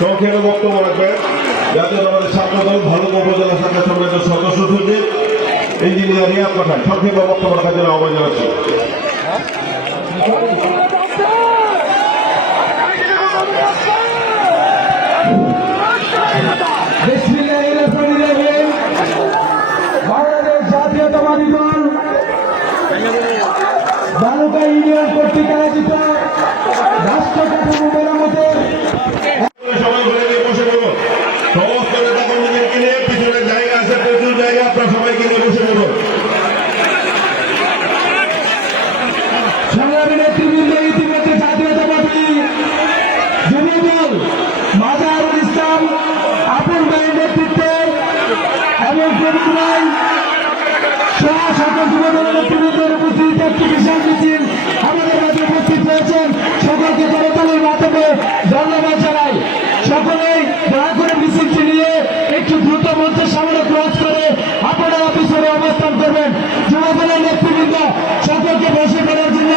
সংক্ষেপে বক্তব্য রাখবেন যাতে আমাদের ছাত্র দল ভালুকা উপজেলা শাখা সমিতির সদস্য সচিব ইঞ্জিনিয়ার রিয়াদ পাঠান সংক্ষেপে বক্তব্য রাখার জন্য আহ্বান জানাচ্ছি। বাংলাদেশ জাতীয়তাবাদী দল, বালুকা ইউনিয়ন কর্তৃক আয়োজিত সংগ্রামী নেতৃবৃন্দ ইতিমধ্যে জাতীয়তাবাদী যুবদল মাজারুল ইসলাম আপন ভাইয়ের নেতৃত্বে এবং প্রবীণ ভাই, সহ সকল যুবদল নেতৃবৃন্দের উপস্থিত, একটি বিশাল সকলকে করতালের মাধ্যমে ধন্যবাদ জানাই। সকলেই দয়া করে মিছিলটি নিয়ে একটু দ্রুত সামনে ক্রস করে আপনারা পিছনে অবস্থান করবেন। যুবদলের নেতৃবৃন্দ সকলকে বসে করার জন্য